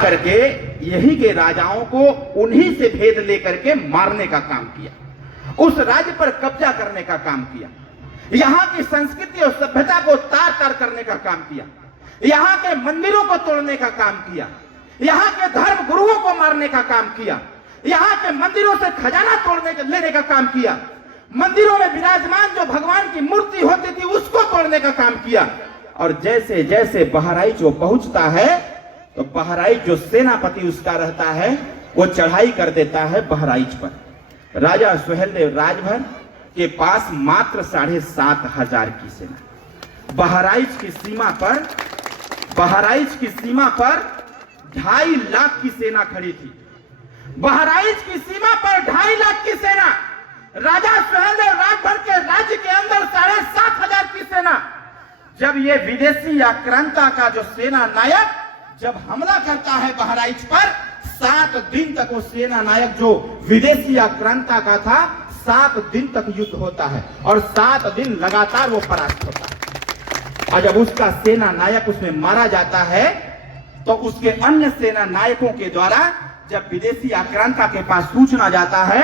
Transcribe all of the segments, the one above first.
करके यही के राजाओं को उन्हीं से भेद लेकर के मारने का काम किया, उस राज्य पर कब्जा करने का काम किया, यहाँ की संस्कृति और सभ्यता को तार तार करने का काम किया, यहाँ के मंदिरों को तोड़ने का काम किया, यहाँ के धर्म गुरुओं को मारने का काम किया, यहाँ के मंदिरों से खजाना लेने का काम किया, मंदिरों में विराजमान जो भगवान की मूर्ति होती थी उसको तोड़ने का काम किया। और जैसे जैसे बहराइच वो पहुंचता है तो बहराइच जो सेनापति उसका रहता है वो चढ़ाई कर देता है बहराइच पर। राजा सुहेलदेव राजभर के पास मात्र 7,500 की सेना, बहराइच की सीमा पर 2.5 लाख की सेना खड़ी थी। बहराइच की सीमा पर 2.5 लाख की सेना, राजा सुहेलदेव राजभर के राज्य के अंदर 7,500 की सेना। जब ये विदेशी आक्रांता का जो सेना नायक जब हमला करता है बहराइच पर, 7 दिन तक वो सेना नायक जो विदेशी आक्रांता का था 7 दिन तक युद्ध होता है और 7 दिन लगातार वो परास्त होता है। और जब उसका सेना नायक उसमें मारा जाता है तो उसके अन्य सेना नायकों के द्वारा जब विदेशी आक्रांता के पास सूचना जाता है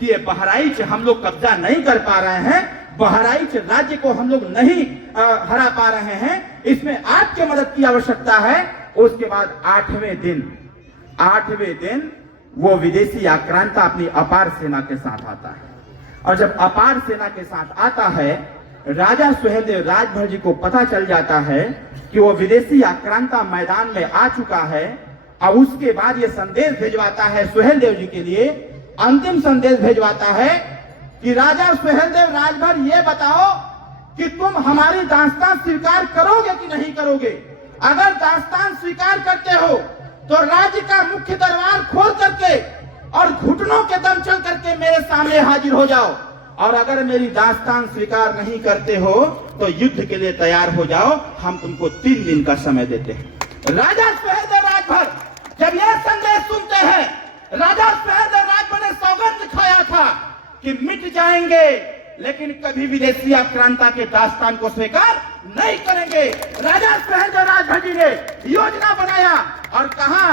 कि ये बहराइच हम लोग कब्जा नहीं कर पा रहे हैं, बहराइच राज्य को हम लोग नहीं हरा पा रहे हैं, इसमें आपकी मदद की आवश्यकता है। उसके बाद 8वें दिन वो विदेशी आक्रांता अपनी अपार सेना के साथ आता है। और जब अपार सेना के साथ आता है, राजा सुहेलदेव राजभर जी को पता चल जाता है कि वो विदेशी आक्रांता मैदान में आ चुका है। और उसके बाद ये संदेश भेजवाता है सुहेलदेव जी के लिए, अंतिम संदेश भेजवाता है कि राजा सुहेलदेव राजभर ये बताओ कि तुम हमारी दास्तान स्वीकार करोगे कि नहीं करोगे। अगर दास्तान स्वीकार करते हो तो राज्य का मुख्य दरबार खोल करके और घुटनों के दम चल करके मेरे सामने हाजिर हो जाओ, और अगर मेरी दास्तान स्वीकार नहीं करते हो तो युद्ध के लिए तैयार हो जाओ, हम तुमको 3 दिन का समय देते हैं। राजा सुहेलदेव राजभर जब यह संदेश सुनते हैं, राजा सुहेलदेव राजभर ने सौगंध खाया था कि मिट जाएंगे लेकिन कभी विदेशी आक्रांता के दास्तान को स्वीकार नहीं करेंगे। राजा सुहेलदेव राजभर जी ने योजना बनाया और कहा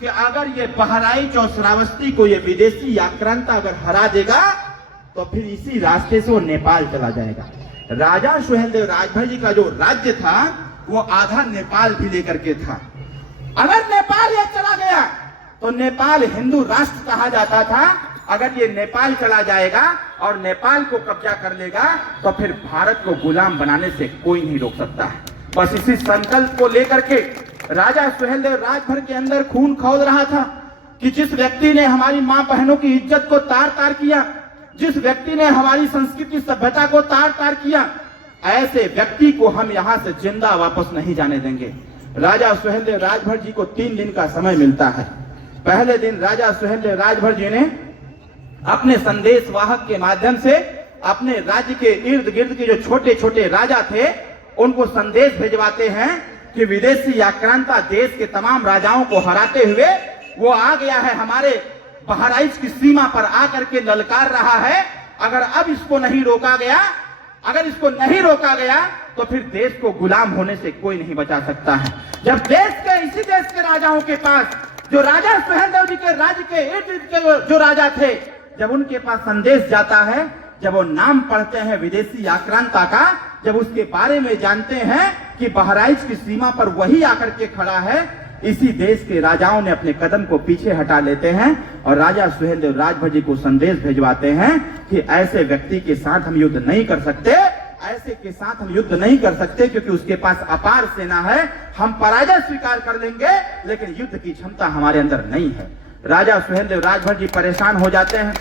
कि अगर ये बहराइच और श्रावस्ती को ये विदेशी आक्रांता अगर हरा देगा तो फिर इसी रास्ते से वो नेपाल चला जाएगा। राजा सुहेलदेव राजभर जी का जो राज्य था वो आधा नेपाल भी लेकर के था। अगर नेपाल ये चला गया तो नेपाल हिंदू राष्ट्र कहा जाता था। अगर ये नेपाल चला जाएगा और नेपाल को कब्जा कर लेगा तो फिर भारत को गुलाम बनाने से कोई नहीं रोक सकता है। बस इसी संकल्प को लेकर के राजा सुहेलदेव राजभर के अंदर खून खौल रहा था कि जिस व्यक्ति ने हमारी मां बहनों की इज्जत को तार तार किया, जिस व्यक्ति ने हमारी संस्कृति सभ्यता को तार तार किया, ऐसे व्यक्ति को हम यहाँ से जिंदा वापस नहीं जाने देंगे। राजा सुहेलदेव राजभर जी को 3 दिन का समय मिलता है। पहले दिन राजा सुहेलदेव राजभर जी ने अपने संदेश वाहक के माध्यम से अपने राज्य के इर्द गिर्द के जो छोटे छोटे राजा थे उनको संदेश भेजवाते हैं कि विदेशी आक्रांता देश के तमाम राजाओं को हराते हुए वो आ गया है, हमारे बहराइच की सीमा पर आकर के ललकार रहा है। अगर अब इसको नहीं रोका गया तो फिर देश को गुलाम होने से कोई नहीं बचा सकता है। जब इसी देश के राजाओं के पास जो राजा सुहेलदेव जी के राज्य के इर्द गिर्द के जो राजा थे, जब उनके पास संदेश जाता है, जब वो नाम पढ़ते हैं विदेशी आक्रांता का, जब उसके बारे में जानते हैं कि बहराइच की सीमा पर वही आकर के खड़ा है, इसी देश के राजाओं ने अपने कदम को पीछे हटा लेते हैं और राजा सुहेलदेव राजभर जी को संदेश भेजवाते हैं कि ऐसे व्यक्ति के साथ हम युद्ध नहीं कर सकते, क्योंकि उसके पास अपार सेना है। हम पराजय स्वीकार कर लेंगे लेकिन युद्ध की क्षमता हमारे अंदर नहीं है। राजा सुहेलदेव राजभर जी परेशान हो जाते हैं।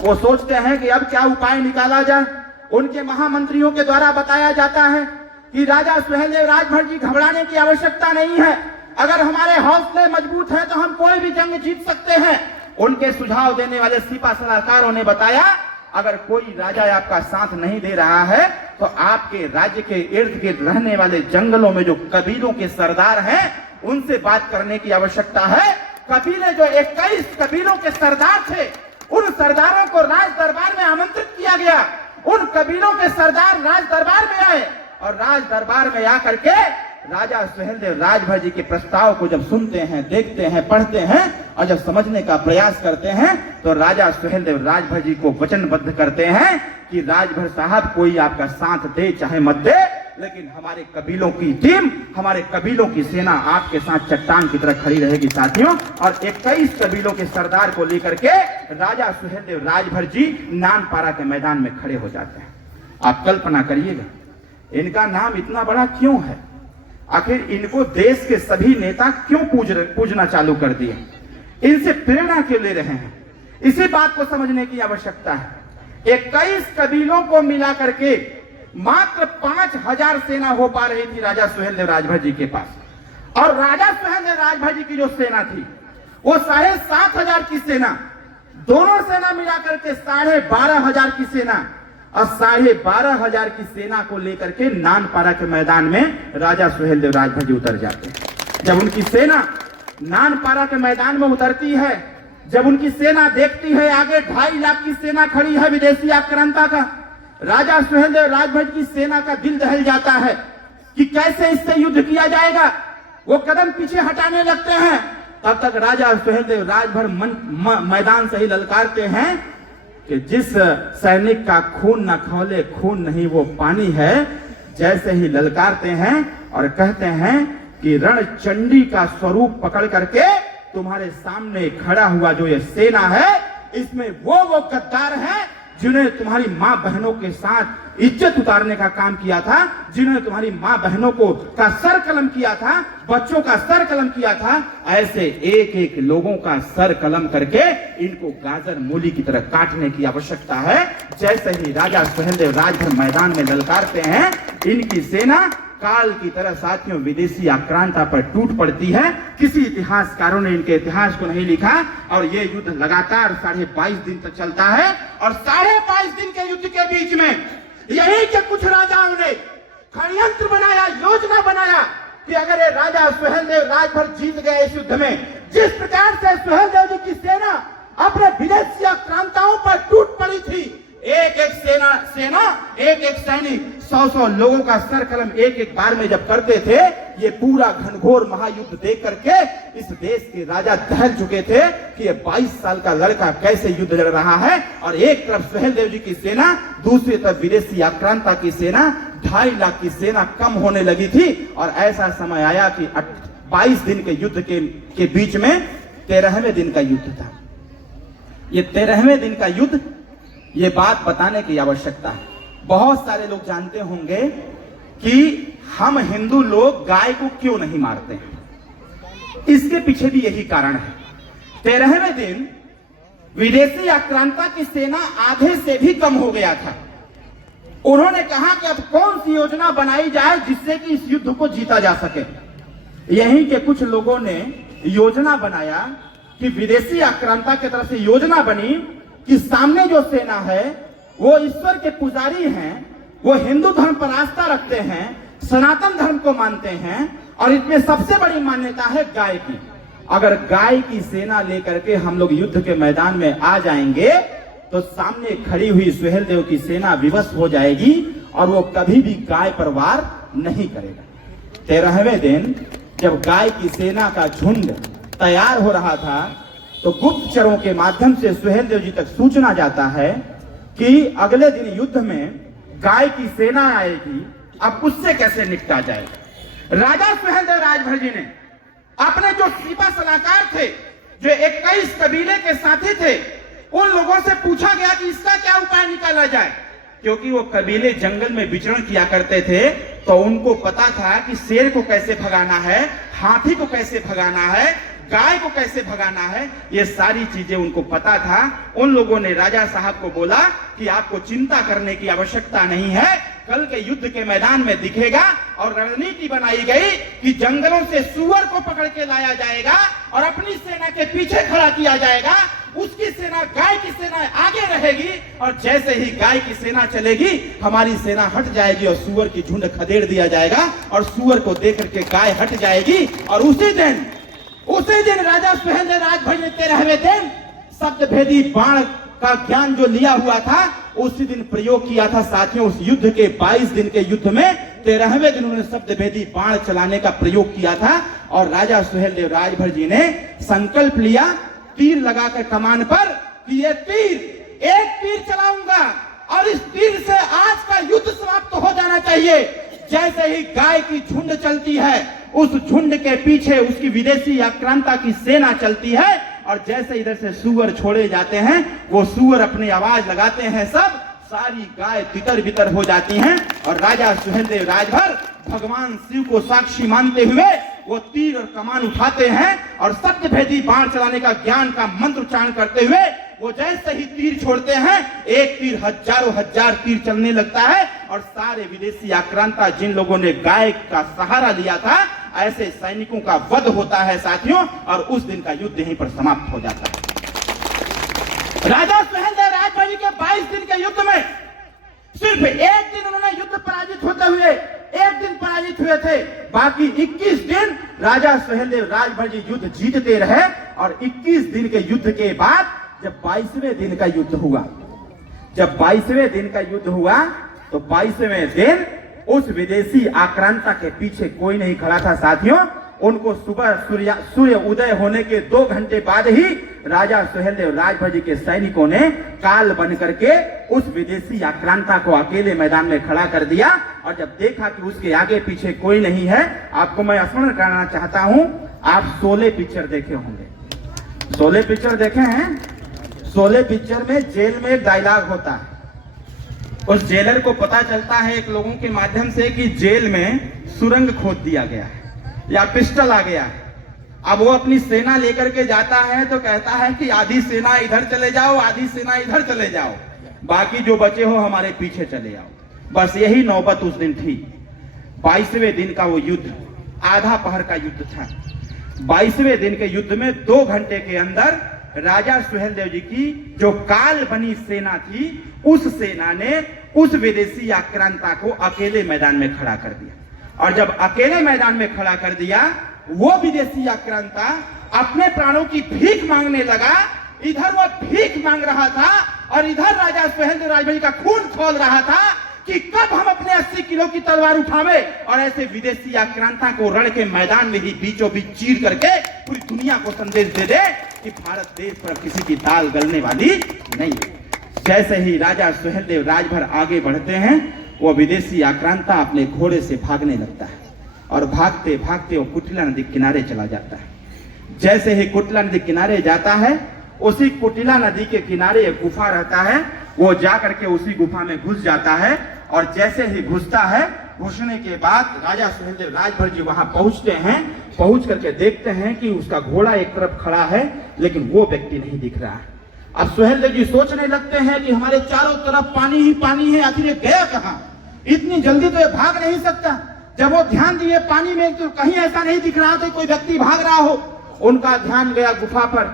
वो सोचते हैं कि अब क्या उपाय निकाला जाए। उनके महामंत्रियों के द्वारा बताया जाता है कि राजा सुहेलदेव राजभर जी घबराने की आवश्यकता नहीं है, अगर हमारे हौसले मजबूत हैं तो हम कोई भी जंग जीत सकते हैं। उनके सुझाव देने वाले सिपा सलाहकारों ने बताया, अगर कोई राजा आपका साथ नहीं दे रहा है तो आपके राज्य के इर्द गिर्द रहने वाले जंगलों में जो कबीलों के सरदार हैं उनसे बात करने की आवश्यकता है। कबीले जो 21 कबीलों के सरदार थे, उन सरदारों को राज दरबार में आमंत्रित किया गया। उन कबीलों के सरदार राज दरबार में आए और राज दरबार में आकर के राजा सुहेलदेव राजभर जी के प्रस्ताव को जब सुनते हैं, देखते हैं, पढ़ते हैं और जब समझने का प्रयास करते हैं तो राजा सुहेलदेव राजभर जी को वचनबद्ध करते हैं कि राजभर साहब कोई आपका साथ दे चाहे मत दे, लेकिन हमारे कबीलों की टीम, हमारे कबीलों की सेना आपके साथ चट्टान की तरह खड़ी रहेगी साथियों। और 21 कबीलों के सरदार को लेकर के राजा सुहेलदेव राजभर जी नानपारा के मैदान में खड़े हो जाते हैं। आप कल्पना करिएगा इनका नाम इतना बड़ा क्यों है, आखिर इनको देश के सभी नेता क्यों पूजना चालू कर दिए, इनसे प्रेरणा क्यों ले रहे हैं, इसी बात को समझने की आवश्यकता है। 21 कबीलों को मिला करके मात्र 5000 सेना हो पा रही थी राजा सुहेलदेव राजभर जी के पास, और राजा सुहेलदेव राजभर जी की जो सेना थी वो 7500 की सेना, दोनों सेना मिलाकर के 12500 की सेना, और 12500 की सेना को लेकर के नानपारा के मैदान में राजा सुहेलदेव राजभर जी उतर जाते हैं। जब उनकी सेना नानपारा के मैदान में उतरती है, जब उनकी सेना देखती है आगे 2.5 लाख की सेना खड़ी है विदेशी आक्रांता का, राजा सुहेलदेव राजभर की सेना का दिल दहल जाता है कि कैसे इससे युद्ध किया जाएगा। वो कदम पीछे हटाने लगते हैं। तब तक राजा सुहेलदेव राजभर मैदान से ही ललकारते हैं कि जिस सैनिक का खून न खौले खून नहीं वो पानी है। जैसे ही ललकारते हैं और कहते हैं कि रणचंडी का स्वरूप पकड़ करके तुम्हारे सामने खड़ा हुआ जो ये सेना है, इसमें वो गद्दार हैं जिन्हें तुम्हारी मां बहनों के साथ इज्जत उतारने का काम किया था, जिन्होंने तुम्हारी मां बहनों का सर कलम किया था, बच्चों का सर कलम किया था। ऐसे एक एक लोगों का सर कलम करके इनको गाजर मूली की तरह काटने की आवश्यकता है। जैसे ही राजा सुहेलदेव राजभर मैदान में ललकारते हैं, इनकी सेना काल की तरह साथियों विदेशी आक्रांता पर टूट पड़ती है। किसी इतिहासकारों ने इनके इतिहास को नहीं लिखा और ये युद्ध लगातार 22.5 दिन तक चलता है। और 22.5 दिन के युद्ध के बीच में यही के कुछ राजाओं ने षड्यंत्र बनाया, योजना बनाया कि अगर ये राजा सुहेलदेव राजभर जीत गए इस युद्ध में, जिस प्रकार से सुहेलदेव जी की सेना अपने विदेशी आक्रांताओं पर टूट पड़ी थी, एक एक सेना एक एक सैनिक 100 लोगों का सर कलम एक एक बार में जब करते थे, ये पूरा घनघोर महायुद्ध देख करके इस देश के राजा दहल चुके थे कि ये 22 साल का लड़का कैसे युद्ध लड़ रहा है। और एक तरफ सुहेलदेव जी की सेना, दूसरी तरफ विदेशी आक्रांता की सेना, 2.5 लाख की सेना कम होने लगी थी। और ऐसा समय आया कि 22 दिन के युद्ध के बीच में 13वें दिन का युद्ध था। ये 13वें दिन का युद्ध, ये बात बताने की आवश्यकता है। बहुत सारे लोग जानते होंगे कि हम हिंदू लोग गाय को क्यों नहीं मारते हैं। इसके पीछे भी यही कारण है। 13वें दिन विदेशी आक्रांता की सेना आधे से भी कम हो गया था। उन्होंने कहा कि अब कौन सी योजना बनाई जाए जिससे कि इस युद्ध को जीता जा सके। यहीं के कुछ लोगों ने योजना बनाया कि विदेशी आक्रांता की तरफ से योजना बनी कि सामने जो सेना है वो ईश्वर के पुजारी हैं, वो हिंदू धर्म पर आस्था रखते हैं, सनातन धर्म को मानते हैं और इसमें सबसे बड़ी मान्यता है गाय की। अगर गाय की सेना लेकर के हम लोग युद्ध के मैदान में आ जाएंगे तो सामने खड़ी हुई सुहेलदेव की सेना विवश हो जाएगी और वो कभी भी गाय पर वार नहीं करेगा। 13वें दिन जब गाय की सेना का झुंड तैयार हो रहा था तो गुप्तचरों के माध्यम से सुहेलदेव जी तक सूचना जाता है कि अगले दिन युद्ध में गाय की सेना आएगी, अब उससे कैसे निपटा जाएगा। राजा सुहेलदेव राजभर जी ने अपने जो सीपा सलाहकार थे, जो 21 कबीले के साथी थे, उन लोगों से पूछा गया कि इसका क्या उपाय निकाला जाए। क्योंकि वो कबीले जंगल में विचरण किया करते थे तो उनको पता था कि शेर को कैसे भगाना है, हाथी को कैसे भगाना है, गाय को कैसे भगाना है, ये सारी चीजें उनको पता था। उन लोगों ने राजा साहब को बोला कि आपको चिंता करने की आवश्यकता नहीं है, कल के युद्ध के मैदान में दिखेगा। और रणनीति बनाई गई कि जंगलों से सूअर को पकड़ के लाया जाएगा और अपनी सेना के पीछे खड़ा किया जाएगा। उसकी सेना, गाय की सेना आगे रहेगी और जैसे ही गाय की सेना चलेगी हमारी सेना हट जाएगी और सूअर की झुंड खदेड़ दिया जाएगा और सूअर को देख करके गाय हट जाएगी। और उसी दिन राजा सुहेलदेव राजभर ने 13वें दिन शब्द भेदी बाण का ज्ञान जो लिया हुआ था उसी दिन प्रयोग किया था साथियों। उस युद्ध के 22 दिन के युद्ध में 13वें दिन उन्होंने शब्दभेदी बाण चलाने का प्रयोग किया था और राजा सुहेलदेव राजभर जी ने संकल्प लिया तीर लगाकर कमान पर कि ये तीर एक तीर चलाऊंगा और इस तीर से आज का युद्ध समाप्त हो जाना चाहिए। जैसे ही गाय की झुंड चलती है उस झुंड के पीछे उसकी विदेशी आक्रांता की सेना चलती है और जैसे इधर से सुअर छोड़े जाते हैं वो सुअर अपनी आवाज लगाते हैं, सब सारी गाय तितर बितर हो जाती हैं और राजा सुहेलदेव राजभर भगवान शिव को साक्षी मानते हुए वो तीर और कमान उठाते हैं और शब्दभेदी बाण चलाने का ज्ञान का मंत्र उच्चारण करते हुए वो जैसे ही तीर छोड़ते हैं एक तीर हजारों हजार तीर चलने लगता है और सारे विदेशी आक्रांता जिन लोगों ने गाय का सहारा लिया था ऐसे सैनिकों का वध होता है साथियों और उस दिन का युद्ध यहीं पर समाप्त हो जाता है। राजा सुहेलदेव राजभर जी के 22 दिन के युद्ध में सिर्फ एक दिन उन्होंने युद्ध पराजित होते हुए एक दिन पराजित हुए थे, बाकी 21 दिन राजा सुहेलदेव राजभर जी युद्ध जीतते रहे और 21 दिन के युद्ध के बाद जब 22वें दिन का युद्ध हुआ, जब 22वें दिन का युद्ध हुआ तो 22वें दिन उस विदेशी आक्रांता के पीछे कोई नहीं खड़ा था साथियों। उनको सुबह सूर्य उदय होने के 2 घंटे बाद ही राजा सुहेलदेव राजभर जी के सैनिकों ने काल बन करके उस विदेशी आक्रांता को अकेले मैदान में खड़ा कर दिया और जब देखा कि उसके आगे पीछे कोई नहीं है, आपको मैं स्मरण कराना चाहता हूं, आप शोले पिक्चर देखे होंगे। शोले पिक्चर देखे हैं? शोले पिक्चर में जेल में एक डायलॉग होता है, उस जेलर को पता चलता है एक लोगों के माध्यम से कि जेल में सुरंग खोद दिया गया है या पिस्टल आ गया है। अब वो अपनी सेना लेकर के जाता है तो कहता है कि आधी सेना इधर चले जाओ, आधी सेना इधर चले जाओ, बाकी जो बचे हो हमारे पीछे चले जाओ। बस यही नौबत उस दिन थी। 22वें दिन का वो युद्ध आधा पहर का युद्ध था। 22वें दिन के युद्ध में 2 घंटे के अंदर राजा सुहेलदेव जी की जो काल बनी सेना थी उस सेना ने उस विदेशी आक्रांता को अकेले मैदान में खड़ा कर दिया और जब अकेले मैदान में खड़ा कर दिया वो विदेशी आक्रांता अपने प्राणों की भीख मांगने लगा। इधर वो भीख मांग रहा था और इधर राजा सुहेलदेव राजभर जी का खून खौल रहा था कि कब हम अपने 80 किलो की तलवार उठावे और ऐसे विदेशी आक्रांता को रण के मैदान में ही बीचों बीच चीर करके पूरी दुनिया को संदेश दे दे कि भारत देश पर किसी की दाल गलने वाली नहीं है। जैसे ही राजा सुहेलदेव राजभर आगे बढ़ते हैं वो विदेशी आक्रांता अपने घोड़े से भागने लगता है और भागते भागते वो कुटिला नदी किनारे चला जाता है। जैसे ही कुटिला नदी किनारे जाता है उसी कुटिला नदी के किनारे एक गुफा रहता है, वो जाकर के उसी गुफा में घुस जाता है और जैसे ही घुसता है घुसने के बाद राजा सुहेलदेव राजभर जी वहां पहुंचते हैं। पहुंच करके देखते हैं कि उसका घोड़ा एक तरफ खड़ा है लेकिन वो व्यक्ति नहीं दिख रहा है। अब सुहेलदेव जी सोचने लगते हैं कि हमारे चारों तरफ पानी ही पानी है, आखिर ये गया कहां? इतनी जल्दी तो ये भाग नहीं सकता। जब वो ध्यान दिए पानी में तो कहीं ऐसा नहीं दिख रहा था कोई व्यक्ति भाग रहा हो। उनका ध्यान गया गुफा पर,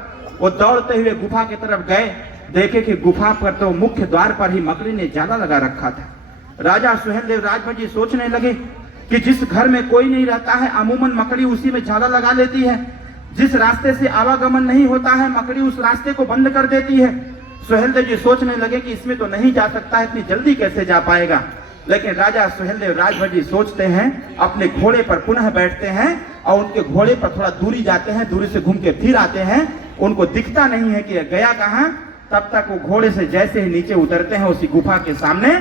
वो दौड़ते हुए गुफा की तरफ गए, देखे कि गुफा पर तो मुख्य द्वार पर ही मकड़ी ने जाला लगा रखा था। राजा सुहेलदेव राजभर जी सोचने लगे कि जिस घर में कोई नहीं रहता है अमूमन मकड़ी उसी में जाला लगा लेती है, जिस रास्ते से आवागमन नहीं होता है मकड़ी उस रास्ते को बंद कर देती है। सुहेलदेव जी सोचने लगे कि इसमें तो नहीं जा सकता है, इतनी जल्दी कैसे जा पाएगा। लेकिन राजा सुहेलदेव राजभर जी सोचते हैं, अपने घोड़े पर पुनः बैठते हैं और उनके घोड़े पर थोड़ा दूरी जाते हैं, दूरी से घूम के फिर आते हैं। उनको दिखता नहीं है कि गया कहां। तब तक वो घोड़े से जैसे ही नीचे उतरते हैं उसी गुफा के सामने,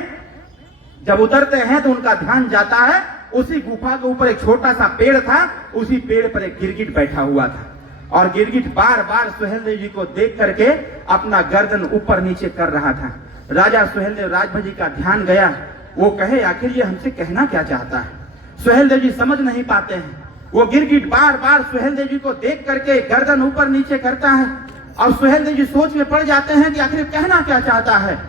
जब उतरते हैं तो उनका ध्यान जाता है उसी गुफा के ऊपर एक छोटा सा पेड़ था, उसी पेड़ पर एक गिरगिट बैठा हुआ था और गिरगिट बार बार सुहेलदेव जी को देख करके अपना गर्दन ऊपर नीचे कर रहा था। राजा सुहेलदेव राजभर जी का ध्यान गया, वो कहे आखिर ये हमसे कहना क्या चाहता है। सुहेलदेव जी समझ नहीं पाते हैं। वो गिरगिट बार बार सुहेलदेव जी को देख करके गर्दन ऊपर नीचे करता है और सुहेलदेव जी सोच में पड़ जाते हैं कि आखिर कहना क्या चाहता है।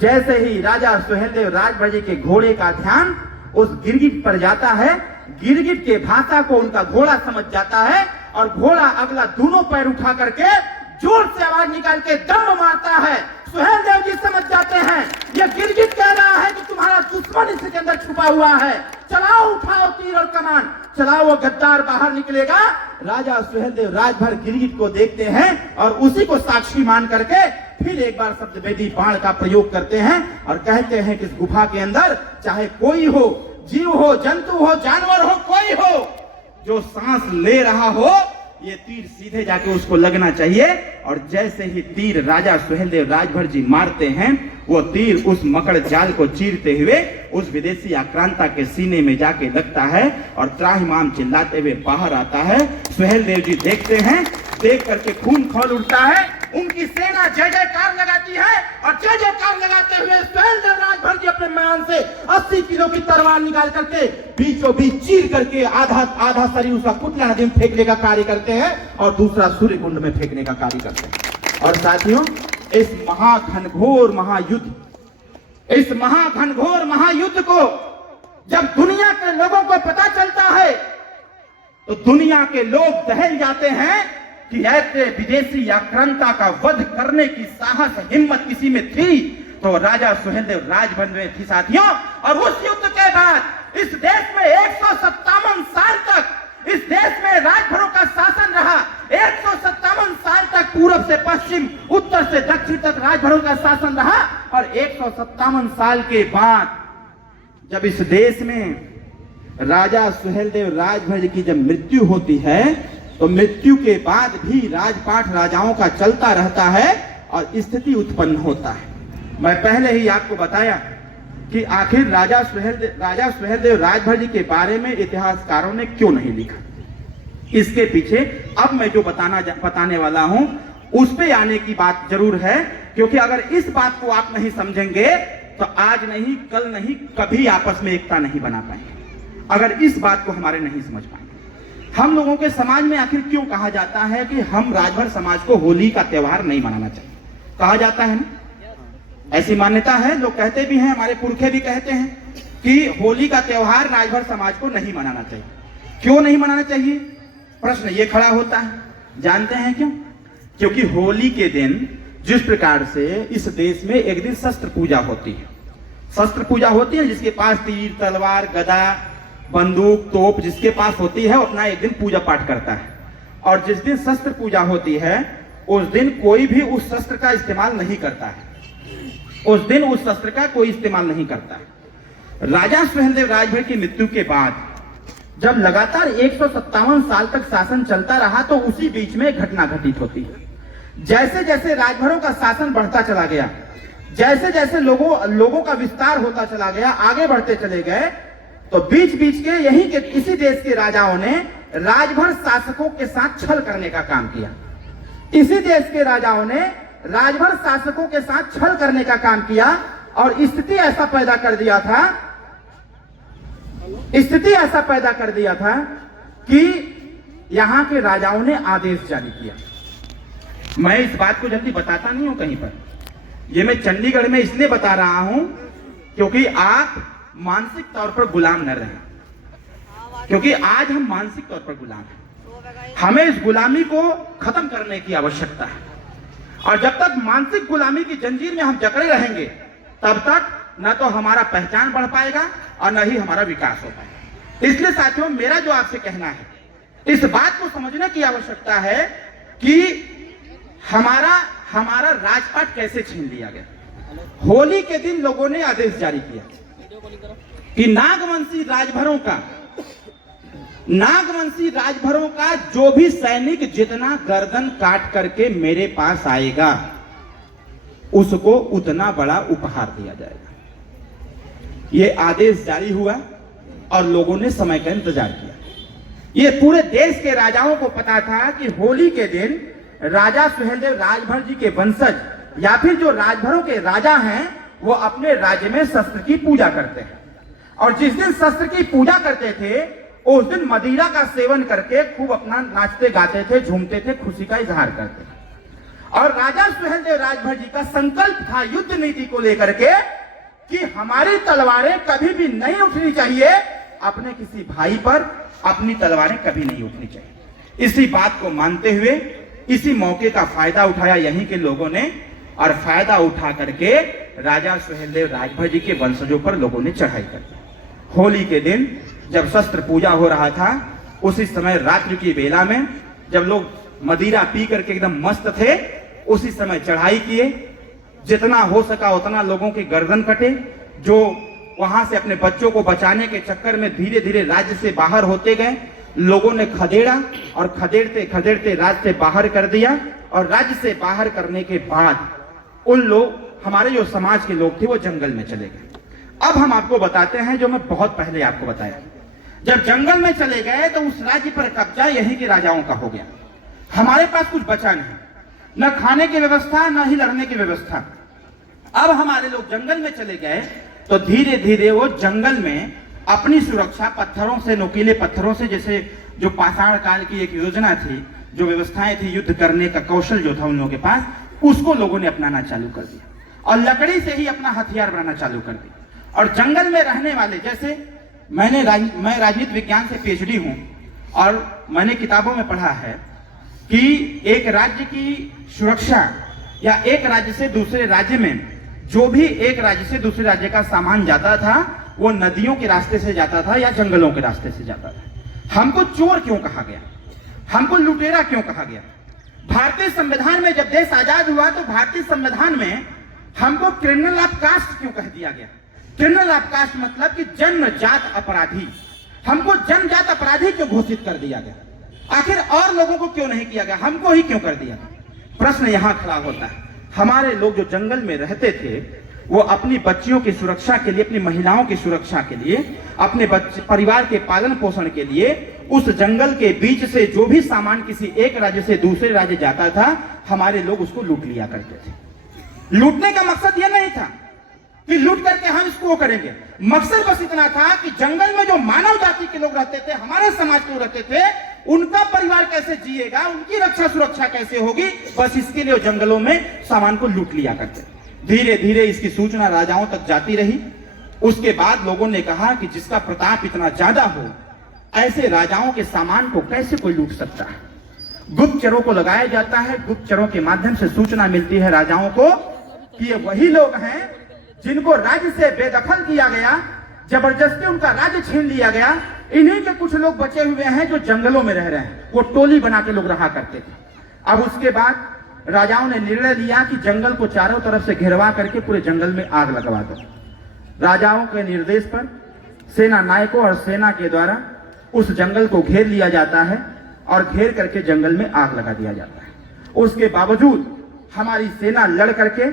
जैसे ही राजा सुहेलदेव राजभर जी के घोड़े का ध्यान उस गिरगिट पर जाता है, गिरगिट के भाषा को उनका घोड़ा समझ जाता है और घोड़ा अगला दोनों पैर उठा करके जोर से आवाज निकाल के दम मारता है। सुहेलदेव जी समझ जाते हैं ये गिरगिट कह रहा है कि तुम्हारा दुश्मन इसके अंदर छुपा हुआ है, चलाओ उठाओ तीर और कमान, चलाओ वो गद्दार बाहर निकलेगा। राजा सुहेलदेव राजभर गिरगिट को देखते हैं और उसी को साक्षी मान करके फिर एक बार शब्दभेदी बाण का प्रयोग करते हैं और कहते हैं कि इस गुफा के अंदर चाहे कोई हो जीव हो, जंतु हो, जानवर हो, कोई हो, जो सांस ले रहा हो, ये तीर सीधे जाके उसको लगना चाहिए। और जैसे ही तीर राजा सुहेलदेव राजभर जी मारते हैं, वो तीर उस मकड़ जाल को चीरते हुए उस विदेशी आक्रांता के सीने में जाके लगता है और त्राहिमाम चिल्लाते हुए बाहर आता है। सुहेलदेव जी देखते हैं, देख करके खून खौल उठता है, उनकी सेना जय जयकार लगाती है और जय जयकार लगाते हुए सुहेलदेव राजभर जी अपने म्यान से 80 किलो की तलवार निकाल करके बीचों बीच चीर करके आधा शरीर उसका पुतला नदी में फेंकने का कार्य करते हैं और दूसरा सूर्य कुंड में फेंकने का कार्य करते हैं। और साथियों, इस महाघनघोर महायुद्ध को जब दुनिया के लोगों को पता चलता है तो दुनिया के लोग दहल जाते हैं कि ऐसे विदेशी आक्रांता का वध करने की साहस हिम्मत किसी में थी तो राजा सुहेलदेव राजभर में थी साथियों। और उस युद्ध के बाद इस देश में 157 साल तक इस देश में राजभरों का शासन रहा। 157 साल तक पूरब से पश्चिम, उत्तर से दक्षिण तक राजभरों का शासन रहा। और 157 साल के बाद जब इस देश में राजा सुहेलदेव राजभर की जब मृत्यु होती है तो मृत्यु के बाद भी राजपाट राजाओं का चलता रहता है और स्थिति उत्पन्न होता है। मैं पहले ही आपको बताया कि आखिर राजा सुहेलदेव राजभर जी के बारे में इतिहासकारों ने क्यों नहीं लिखा। इसके पीछे अब मैं जो बताने वाला हूं उस पे आने की बात जरूर है, क्योंकि अगर इस बात को आप नहीं समझेंगे तो आज नहीं, कल नहीं, कभी आपस में एकता नहीं बना पाएंगे। अगर इस बात को हमारे नहीं समझ पाएंगे, हम लोगों के समाज में आखिर क्यों कहा जाता है कि हम राजभर समाज को होली का त्योहार नहीं मनाना चाहिए? कहा जाता है ना, ऐसी मान्यता है, लोग कहते भी हैं, हमारे पुरखे भी कहते हैं कि होली का त्योहार राजभर समाज को नहीं मनाना चाहिए। क्यों नहीं मनाना चाहिए? प्रश्न ये खड़ा होता है। जानते हैं क्यों? क्योंकि होली के दिन जिस प्रकार से इस देश में एक दिन शस्त्र पूजा होती है, शस्त्र पूजा होती है, जिसके पास तीर, तलवार, गदा, बंदूक, तोप जिसके पास होती है, अपना एक दिन पूजा पाठ करता है। और जिस दिन शस्त्र पूजा होती है उस दिन कोई भी उस शस्त्र का इस्तेमाल नहीं करता है, उस दिन उस शस्त्र का कोई इस्तेमाल नहीं करता है। राजा सुहेलदेव राजभर की मृत्यु के बाद जब लगातार 157 साल तक शासन चलता रहा तो उसी बीच में घटना घटित होती है। जैसे जैसे राजभरों का शासन बढ़ता चला गया, जैसे जैसे लोगों का विस्तार होता चला गया, आगे बढ़ते चले गए, तो बीच बीच के यहीं के इसी देश के राजाओं ने राजभर शासकों के साथ छल करने का काम किया। इसी देश के राजाओं ने राजभर शासकों के साथ छल करने का काम किया और स्थिति ऐसा पैदा कर दिया था कि यहां के राजाओं ने आदेश जारी किया। मैं इस बात को जल्दी बताता नहीं हूं कहीं पर, यह मैं चंडीगढ़ में इसलिए बता रहा हूं क्योंकि आप मानसिक तौर पर गुलाम न रहें, क्योंकि आज हम मानसिक तौर पर गुलाम हैं। हमें इस गुलामी को खत्म करने की आवश्यकता है और जब तक मानसिक गुलामी की जंजीर में हम जकड़े रहेंगे तब तक न तो हमारा पहचान बढ़ पाएगा और न ही हमारा विकास हो पाएगा। इसलिए साथियों, मेरा जो आपसे कहना है, इस बात को समझने की आवश्यकता है कि हमारा राजपाट कैसे छीन लिया गया। होली के दिन लोगों ने आदेश जारी किया कि नागवंशी राजभरों का जो भी सैनिक जितना गर्दन काट करके मेरे पास आएगा उसको उतना बड़ा उपहार दिया जाएगा। यह आदेश जारी हुआ और लोगों ने समय का इंतजार किया। यह पूरे देश के राजाओं को पता था कि होली के दिन राजा सुहेलदेव राजभर जी के वंशज या फिर जो राजभरों के राजा हैं वो अपने राज्य में शस्त्र की पूजा करते हैं और जिस दिन शस्त्र की पूजा करते थे उस दिन मदिरा का सेवन करके खूब अपना नाचते गाते थे, झूमते थे, खुशी का इजहार करते थे। और राजा सुहेलदेव राजभर जी का संकल्प था युद्ध नीति को लेकर के कि हमारी तलवारें कभी भी नहीं उठनी चाहिए, अपने किसी भाई पर अपनी तलवारें कभी नहीं उठनी चाहिए। इसी बात को मानते हुए इसी मौके का फायदा उठाया यहीं के लोगों ने और फायदा उठा करके राजा सुहेलदेव राजभर जी के वंशजों पर लोगों ने चढ़ाई कर दी। होली के दिन जब शस्त्र पूजा हो रहा था उसी समय रात्रि की बेला में जब लोग मदिरा पी करके एकदम मस्त थे, उसी समय चढ़ाई किए। जितना हो सका उतना लोगों की गर्दन कटे, जो वहां से अपने बच्चों को बचाने के चक्कर में धीरे धीरे राज्य से बाहर होते गए। लोगों ने खदेड़ा और खदेड़ते खदेड़ते राज्य से बाहर कर दिया। और राज्य से बाहर करने के बाद उन लोग, हमारे जो समाज के लोग थे, वो जंगल में चले गए। अब हम आपको बताते हैं जो मैं बहुत पहले आपको बताया। जब जंगल में चले गए तो उस राज्य पर कब्जा यही के राजाओं का हो गया। हमारे पास कुछ बचा नहीं, न खाने की व्यवस्था, न ही लड़ने की व्यवस्था। अब हमारे लोग जंगल में चले गए तो धीरे धीरे वो जंगल में अपनी सुरक्षा पत्थरों से, नुकीले पत्थरों से, जैसे जो पाषाण काल की एक योजना थी, जो व्यवस्थाएं थी, युद्ध करने का कौशल जो था उन लोगों के पास, उसको लोगों ने अपनाना चालू कर दिया और लकड़ी से ही अपना हथियार बनाना चालू कर दिया। और जंगल में रहने वाले, जैसे मैं राजनीति विज्ञान से पीएचडी हूं और मैंने किताबों में पढ़ा है कि एक राज्य की सुरक्षा या एक राज्य से दूसरे राज्य में, जो भी एक राज्य से दूसरे राज्य का सामान जाता था वो नदियों के रास्ते से जाता था या जंगलों के रास्ते से जाता था। हमको चोर क्यों कहा गया? हमको लुटेरा क्यों कहा गया? भारतीय संविधान में जब देश आजाद हुआ तो भारतीय संविधान में हमको क्रिमिनल ऑफ कास्ट क्यों कह दिया गया? क्रिमिनल ऑफ कास्ट मतलब कि जन्मजात अपराधी। हमको जन्मजात अपराधी क्यों घोषित कर दिया गया? आखिर और लोगों को क्यों नहीं किया गया, हमको ही क्यों कर दिया? प्रश्न यहां खड़ा होता है। हमारे लोग जो जंगल में रहते थे वो अपनी बच्चियों की सुरक्षा के लिए, अपनी महिलाओं की सुरक्षा के लिए, अपने परिवार के पालन पोषण के लिए उस जंगल के बीच से जो भी सामान किसी एक राज्य से दूसरे राज्य जाता था, हमारे लोग उसको लूट लिया करते थे। लूटने का मकसद यह नहीं था कि लूट करके हम इसको करेंगे, मकसद बस इतना था कि जंगल में जो मानव जाति के लोग रहते थे, हमारे समाज के लोग रहते थे, उनका परिवार कैसे जिएगा, उनकी रक्षा सुरक्षा कैसे होगी, बस इसके लिए जंगलों में सामान को लूट लिया करते। धीरे धीरे इसकी सूचना राजाओं तक जाती रही। उसके बाद लोगों ने कहा कि जिसका प्रताप इतना ज्यादा हो, ऐसे राजाओं के सामान को कैसे कोई लूट सकता है। गुप्तचरों को लगाया जाता है, गुप्तचरों के माध्यम से सूचना मिलती है राजाओं को कि ये वही लोग हैं जिनको राज्य से बेदखल किया गया, जबरदस्ती उनका राज्य छीन लिया गया। इन्हीं के कुछ लोग बचे हुए हैं जो जंगलों में रह रहे हैं। वो टोली बना के लोग रहा करते थे। अब उसके बाद राजाओं ने निर्णय लिया कि जंगल को चारों तरफ से घेरवा करके पूरे जंगल में आग लगवा दो। राजाओं के निर्देश पर सेना नायकों और सेना के द्वारा उस जंगल को घेर लिया जाता है और घेर करके जंगल में आग लगा दिया जाता है। उसके बावजूद हमारी सेना लड़ करके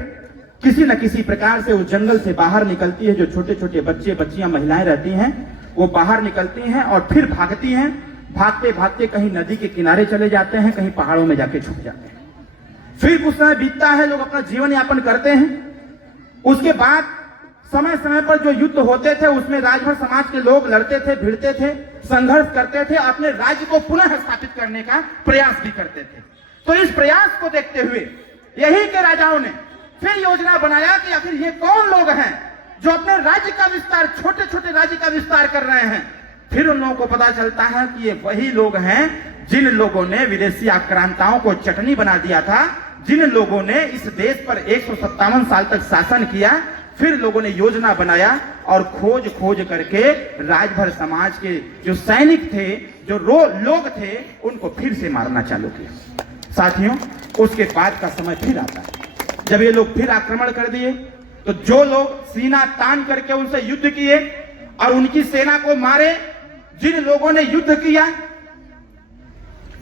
किसी न किसी प्रकार से उस जंगल से बाहर निकलती है। जो छोटे छोटे बच्चे बच्चियां महिलाएं रहती हैं वो बाहर निकलती हैं और फिर भागती हैं। भागते भागते कहीं नदी के किनारे चले जाते हैं, कहीं पहाड़ों में जाके छुप जाते हैं। फिर कुछ समय बीतता है, लोग अपना जीवन यापन करते हैं। उसके बाद समय समय पर जो युद्ध होते थे उसमें राजभर समाज के लोग लड़ते थे, भिड़ते थे, संघर्ष करते थे, अपने राज्य को पुनः स्थापित करने का प्रयास भी करते थे। तो इस प्रयास को देखते हुए यही के राजाओं ने फिर योजना बनाया कि आखिर ये कौन लोग हैं जो अपने राज्य का विस्तार, छोटे छोटे राज्य का विस्तार कर रहे हैं। फिर उन लोगों को पता चलता है कि ये वही लोग हैं जिन लोगों ने विदेशी आक्रांताओं को चटनी बना दिया था, जिन लोगों ने इस देश पर 157 साल तक शासन किया। फिर लोगों ने योजना बनाया और खोज खोज करके राजभर समाज के जो सैनिक थे, जो लोग थे, उनको फिर से मारना चालू किया। साथियों, उसके बाद का समय फिर आता है जब ये लोग फिर आक्रमण कर दिए। तो जो लोग सीना तान करके उनसे युद्ध किए और उनकी सेना को मारे, जिन लोगों ने युद्ध किया,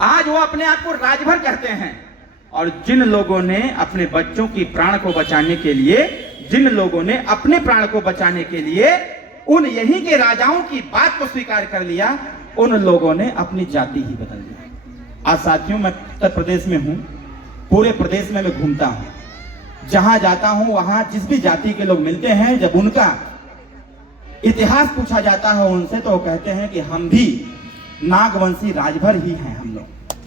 आज वो अपने आप को राजभर कहते हैं। और जिन लोगों ने अपने बच्चों की प्राण को बचाने के लिए, जिन लोगों ने अपने प्राण को बचाने के लिए उन यहीं के राजाओं की बात को स्वीकार कर लिया, उन लोगों ने अपनी जाति ही बदल दी। आज साथियों, मैं उत्तर प्रदेश में हूं, पूरे प्रदेश में मैं घूमता हूं, जहां जाता हूं वहां जिस भी जाति के लोग मिलते हैं, जब उनका इतिहास पूछा जाता है उनसे, तो वो कहते हैं कि हम भी नागवंशी राजभर ही हैं।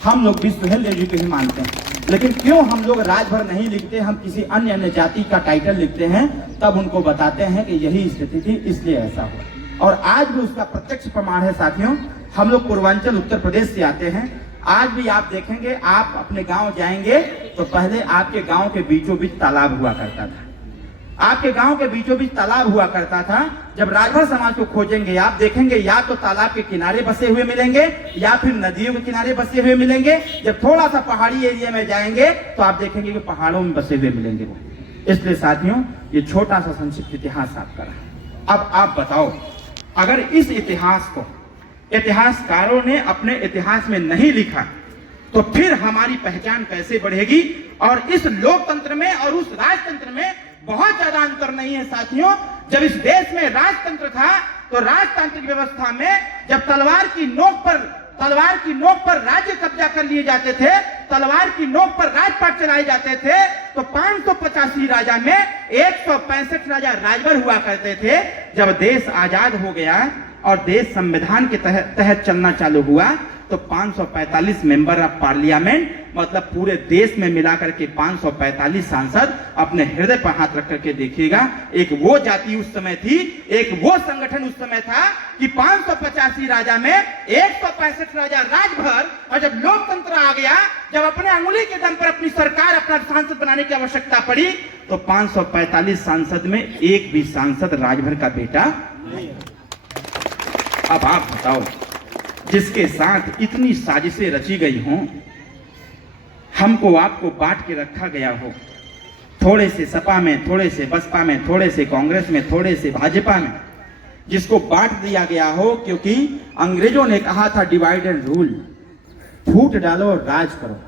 हम लोग भी सुहेल देव जी को ही मानते हैं। लेकिन क्यों हम लोग राजभर नहीं लिखते, हम किसी अन्य जाति का टाइटल लिखते हैं? तब उनको बताते हैं कि यही स्थिति थी, इसलिए ऐसा हुआ। और आज भी उसका प्रत्यक्ष प्रमाण है। साथियों, हम लोग पूर्वांचल उत्तर प्रदेश से आते हैं। आज भी आप देखेंगे, आप अपने गांव जाएंगे तो पहले आपके गांव के बीचों बीच तालाब हुआ करता था। आपके गांव के बीचों बीच तालाब हुआ करता था। जब राजभर समाज को खोजेंगे, आप देखेंगे या तो तालाब के किनारे बसे हुए मिलेंगे या फिर नदियों के किनारे बसे हुए मिलेंगे। जब थोड़ा सा पहाड़ी एरिया में जाएंगे तो आप देखेंगे कि पहाड़ों में बसे हुए मिलेंगे वो। इसलिए साथियों, ये छोटा सा संक्षिप्त इतिहास आपका रहा। अब आप बताओ, अगर इस इतिहास को इतिहासकारों ने अपने इतिहास में नहीं लिखा तो फिर हमारी पहचान कैसे बढ़ेगी? और इस लोकतंत्र में और उस राजतंत्र में बहुत ज्यादा अंतर नहीं है साथियों। जब इस देश में राजतंत्र था तो राजतांत्रिक व्यवस्था में जब तलवार की नोक पर राज्य कब्जा कर लिए जाते थे, तलवार की नोक पर राजपाट चलाए जाते थे, तो 585 राजा में 165 राजा राजभर हुआ करते थे। जब देश आजाद हो गया और देश संविधान के तहत चलना चालू हुआ तो 545 मेंबर ऑफ पार्लियामेंट, मतलब पूरे देश में मिलाकर के 545 सांसद। अपने हृदय पर हाथ रख करके देखिएगा, एक वो जाति उस समय थी, एक वो संगठन उस समय था कि 585 राजा में 165 राजा राजभर। और जब लोकतंत्र आ गया, जब अपने अंगुली के दम पर अपनी सरकार, अपना सांसद बनाने की आवश्यकता पड़ी, तो 545 सांसद में एक भी सांसद राजभर का बेटा नहीं। अब आप बताओ, जिसके साथ इतनी साजिशें रची गई हों, हमको आपको बांट के रखा गया हो, थोड़े से सपा में, थोड़े से बसपा में, थोड़े से कांग्रेस में, थोड़े से भाजपा में, जिसको बांट दिया गया हो क्योंकि अंग्रेजों ने कहा था डिवाइड एंड रूल, फूट डालो और राज करो।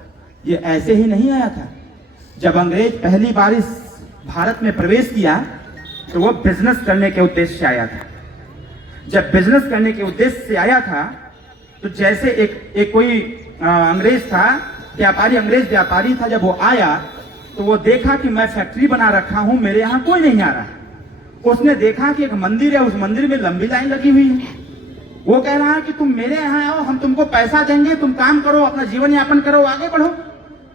ये ऐसे ही नहीं आया था। जब अंग्रेज पहली बार इस भारत में प्रवेश किया तो वो बिजनेस करने के उद्देश्य से आया था। जब बिजनेस करने के उद्देश्य से आया था तो जैसे एक कोई अंग्रेज था, अंग्रेज व्यापारी था, जब वो आया तो वो देखा कि मैं फैक्ट्री बना रखा हूं, मेरे यहाँ कोई नहीं आ रहा। उसने देखा कि एक मंदिर है, उस मंदिर में लंबी लाइन लगी हुई है। वो कह रहा है कि तुम मेरे यहाँ आओ, हम तुमको पैसा देंगे, तुम काम करो, अपना जीवन यापन करो, आगे बढ़ो।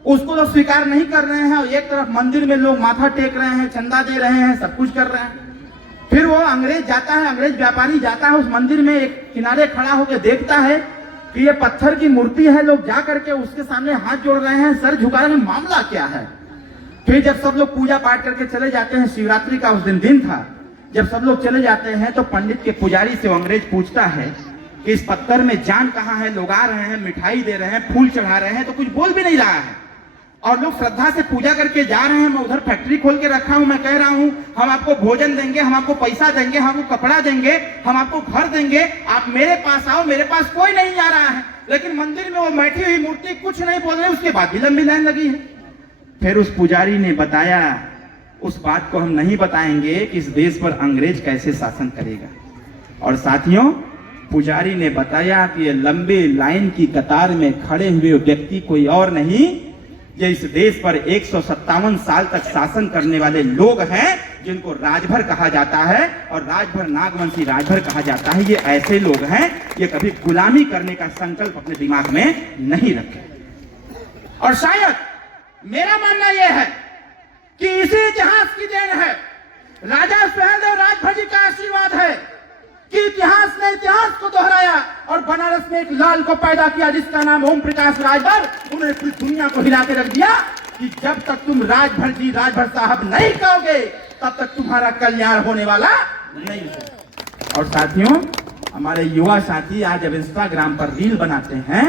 उसको तो स्वीकार नहीं कर रहे हैं और एक तरफ मंदिर में लोग माथा टेक रहे हैं, चंदा दे रहे हैं, सब कुछ कर रहे हैं। फिर वो अंग्रेज जाता है, अंग्रेज व्यापारी जाता है उस मंदिर में, एक किनारे खड़ा होकर देखता है कि ये पत्थर की मूर्ति है, लोग जा करके उसके सामने हाथ जोड़ रहे हैं, सर झुका रहे हैं, मामला क्या है? फिर जब सब लोग पूजा पाठ करके चले जाते हैं, शिवरात्रि का उस दिन था, जब सब लोग चले जाते हैं तो पंडित के पुजारी से वो अंग्रेज पूछता है कि इस पत्थर में जान कहाँ है? लोग आ रहे हैं, मिठाई दे रहे हैं, फूल चढ़ा रहे हैं, तो कुछ बोल भी नहीं रहा है और लोग श्रद्धा से पूजा करके जा रहे हैं। मैं उधर फैक्ट्री खोल के रखा हूं, मैं कह रहा हूं हम आपको भोजन देंगे, हम आपको पैसा देंगे, हम आपको कपड़ा देंगे, हम आपको घर देंगे, आप मेरे पास आओ। मेरे पास कोई नहीं आ रहा है, लेकिन मंदिर में वो बैठी हुई मूर्ति कुछ नहीं बोल रही, उसके बाद भी लंबी लाइन लगी है। फिर उस पुजारी ने बताया, उस बात को हम नहीं बताएंगे कि इस देश पर अंग्रेज कैसे शासन करेगा। और साथियों, पुजारी ने बताया कि ये लंबी लाइन की कतार में खड़े हुए व्यक्ति कोई और नहीं, ये इस देश पर 157 साल तक शासन करने वाले लोग हैं जिनको राजभर कहा जाता है और राजभर, नागवंशी राजभर कहा जाता है। ये ऐसे लोग हैं, ये कभी गुलामी करने का संकल्प अपने दिमाग में नहीं रखे। और शायद मेरा मानना यह है कि इसी इतिहास की देन है, राजा सुहेलदेव राजभर जी का आशीर्वाद है कि इतिहास ने इतिहास को दोहराया और बनारस में एक लाल को पैदा किया जिसका नाम ओम प्रकाश राजभर। उन्होंने पूरी दुनिया को हिला के रख दिया कि जब तक तुम राजभर जी, राजभर साहब नहीं कहोगे तब तक तुम्हारा कल्याण होने वाला नहीं है। और साथियों, हमारे युवा साथी आज जब इंस्टाग्राम पर रील बनाते हैं,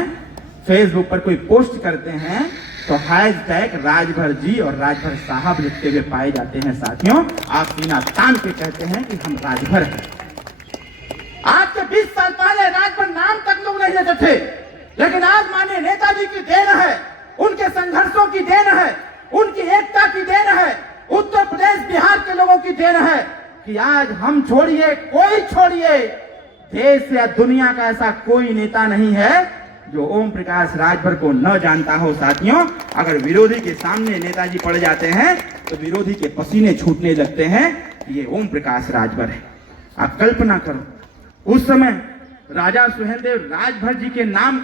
फेसबुक पर कोई पोस्ट करते हैं तो हैशटैग राजभर जी और राजभर साहब लिखते हुए पाए जाते हैं। साथियों, आप सीना तान के कहते हैं कि हम राजभर हैं। आज से 20 साल पहले राजभर नाम तक लोग नहीं लेते थे, लेकिन आज माननीय नेताजी की देन है, उनके संघर्षों की देन है, उनकी एकता की देन है, उत्तर प्रदेश बिहार के लोगों की देन है कि आज हम छोड़िए, कोई छोड़िए, देश या दुनिया का ऐसा कोई नेता नहीं है जो ओम प्रकाश राजभर को न जानता हो। साथियों, अगर विरोधी के सामने नेताजी पड़ जाते हैं तो विरोधी के पसीने छूटने लगते हैं। ये ओम प्रकाश राजभर है। आप कल्पना करो, उस समय राजा सुहेलदेव राजभर जी के नाम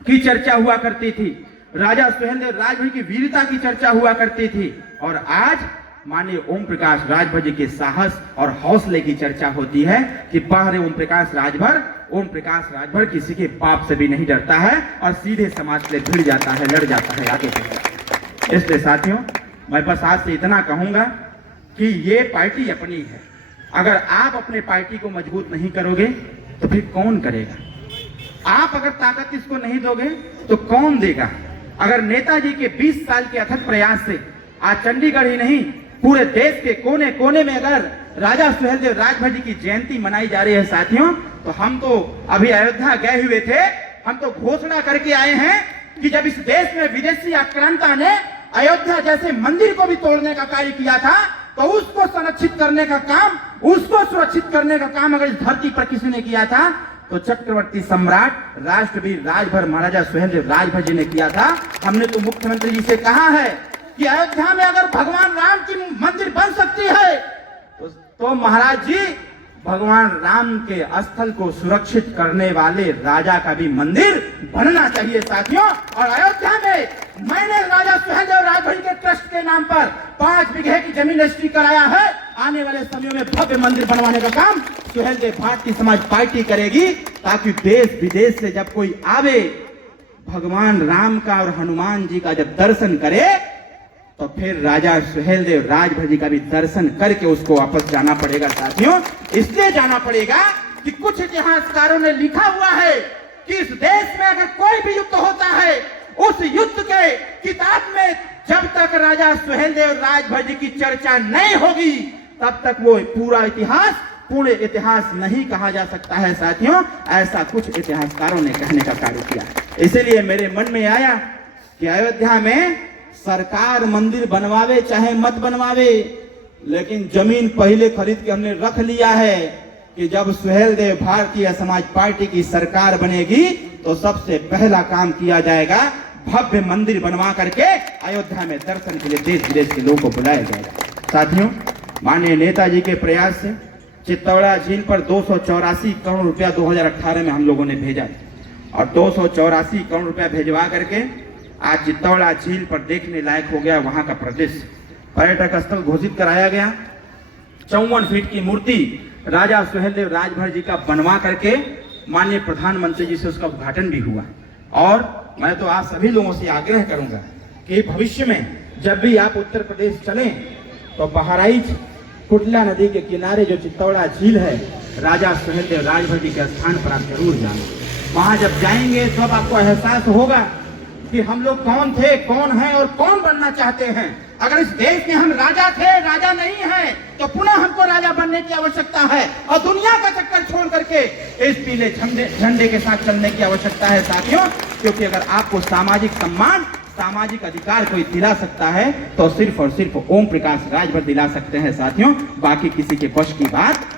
की चर्चा हुआ करती थी, राजा सुहेलदेव राजभर की वीरता की चर्चा हुआ करती थी, और आज माननीय ओम प्रकाश राजभर जी के साहस और हौसले की चर्चा होती है कि बाहर ओम प्रकाश राजभर किसी के बाप से भी नहीं डरता है और सीधे समाज से भिड़ जाता है, लड़ जाता है, आगे बढ़ता है। इसलिए साथियों, मैं बस आज से इतना कहूंगा कि ये पार्टी अपनी है। अगर आप अपने पार्टी को मजबूत नहीं करोगे तो फिर कौन करेगा? आप अगर ताकत इसको नहीं दोगे तो कौन देगा? अगर नेताजी के 20 साल के अथक प्रयास से आज चंडीगढ़ ही नहीं, पूरे देश के कोने कोने में अगर राजा सुहेलदेव राजभर जी की जयंती मनाई जा रही है साथियों। तो हम तो अभी अयोध्या गए हुए थे, हम तो घोषणा करके आए हैं कि जब इस देश में विदेशी आक्रांता ने अयोध्या जैसे मंदिर को भी तोड़ने का कार्य किया था, तो उसको संरक्षित करने का काम, उसको सुरक्षित करने का काम अगर इस धरती पर किसी ने किया था तो चक्रवर्ती सम्राट राष्ट्रवीर राजभर महाराजा सुहेलदेव राजभर जी ने किया था। हमने तो मुख्यमंत्री जी से कहा है कि अयोध्या में अगर भगवान राम की मंदिर बन सकती है तो महाराज जी भगवान राम के स्थल को सुरक्षित करने वाले राजा का भी मंदिर बनना चाहिए साथियों। और अयोध्या में मैंने राजा सुहेलदेव राजभर के ट्रस्ट के नाम पर 5 बीघे की जमीन रजिस्ट्री कराया है। आने वाले समयों में भव्य मंदिर बनवाने का काम सुहेलदेव भारतीय समाज पार्टी करेगी, ताकि देश विदेश से जब कोई आवे भगवान राम का और हनुमान जी का जब दर्शन करे तो फिर राजा सुहेलदेव राजभर जी का भी दर्शन करके उसको वापस जाना पड़ेगा साथियों। इसलिए जाना पड़ेगा कि कुछ इतिहासकारों ने लिखा हुआ है कि इस देश में अगर कोई भी युद्ध होता है, उस युद्ध के किताब में जब तक राजा सुहेलदेव राजभर जी की चर्चा नहीं होगी तब तक वो पूरा इतिहास पूरे इतिहास नहीं कहा जा सकता है साथियों। ऐसा कुछ इतिहासकारों ने कहने का कार्य किया। इसीलिए मेरे मन में आया कि अयोध्या में सरकार मंदिर बनवावे चाहे मत बनवावे, लेकिन जमीन पहले खरीद के हमने रख लिया है कि जब सुहेलदेव भारतीय समाज पार्टी की सरकार बनेगी तो सबसे पहला काम किया जाएगा, भव्य मंदिर बनवा करके अयोध्या में दर्शन के लिए देश विदेश के लोगों को बुलाया जाएगा। साथियों, माननीय नेताजी के प्रयास से चित्तौड़ा झील पर 284 करोड़ रुपया 2018 में हम लोगों ने भेजा और 284 करोड़ रुपया भेजवा करके आज चित्तौड़ा झील पर देखने लायक हो गया वहां का प्रदेश। पर्यटक स्थल घोषित कराया गया। 54 फीट की मूर्ति राजा सुहेलदेव राजभर जी का बनवा करके माननीय प्रधानमंत्री जी से उसका उद्घाटन भी हुआ। और मैं तो आप सभी लोगों से आग्रह करूंगा कि भविष्य में जब भी आप उत्तर प्रदेश चलें तो बहराइच कुटला नदी के किनारे जो चित्तौड़ा झील है, राजा सुहेलदेव राजभर जी के स्थान पर आप जरूर जाना। वहां जब जाएंगे तो आपको एहसास होगा कि हम लोग कौन थे, कौन है और कौन बनना चाहते हैं। अगर इस देश में हम राजा थे, राजा नहीं है, तो पुनः हमको राजा बनने की आवश्यकता है और दुनिया का चक्कर छोड़ करके इस पीले झंडे के साथ चलने की आवश्यकता है साथियों। क्योंकि अगर आपको सामाजिक सम्मान, सामाजिक अधिकार कोई दिला सकता है तो सिर्फ और सिर्फ ओम प्रकाश राजभर दिला सकते हैं साथियों। बाकी किसी के वश की बात